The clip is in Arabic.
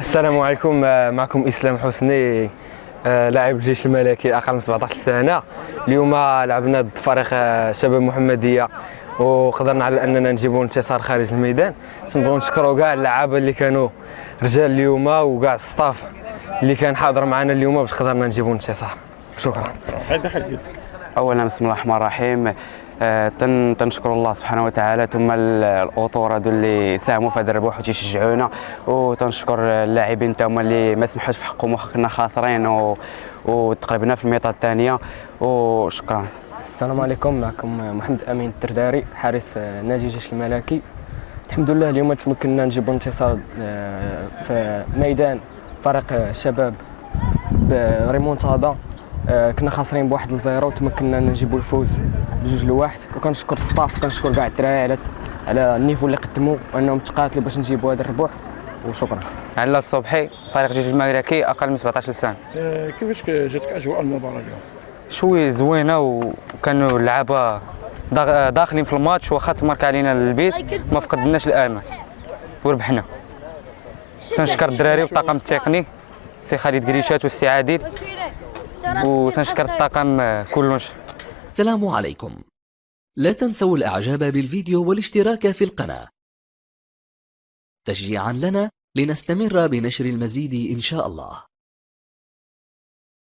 السلام عليكم. معكم اسلام حسني، لاعب الجيش الملكي اقل من 17 سنه. اليوم لعبنا ضد فريق شباب محمديه وقدرنا على اننا نجيبوا انتصار خارج الميدان. تنبغيو نشكروا كاع اللعابه اللي كانوا رجال اليوم وكاع الستاف اللي كان حاضر معنا اليوم باش قدرنا نجيبوا انتصار. شكرا. اولا بسم الله الرحمن الرحيم. تنشكر الله سبحانه وتعالى، ثم الاطور هذو اللي ساهموا في هذا الربح وتيشجعونا، وتنشكر اللاعبين تا هما اللي ما سمحوش في حقهم واخا كنا خاسرين وتقربنا في الميطه الثانيه، وشكرا. السلام عليكم، معكم محمد امين الدرداري حارس نادي الجيش الملكي. الحمد لله اليوم تمكنا نجيبوا انتصار في ميدان فريق الشباب بريمونتادا. كنا خاسرين بواحد الزيرو وتمكنا نجيبوا الفوز ب2-1. وكنشكر الستاف وكنشكر كاع الدراري على النيفو اللي قدموا وانهم تقاتلوا باش نجيبوا هذا الربح، وشكرا. علا الصبحي، فريق الجيش الملكي اقل من 17 سنه. كيفاش جاتك اجواء المباراه اليوم؟ شويه زوينه، وكانوا اللعابه داخلين في الماتش، واخا تمارك علينا البيت ما فقدناش الامل وربحنا. تنشكر الدراري والطاقم التقني سي خالد كريشات والسي عادل، وتنشكر الطاقم كلش. السلام عليكم، لا تنسوا الاعجاب بالفيديو والاشتراك في القناة تشجيعا لنا لنستمر بنشر المزيد إن شاء الله.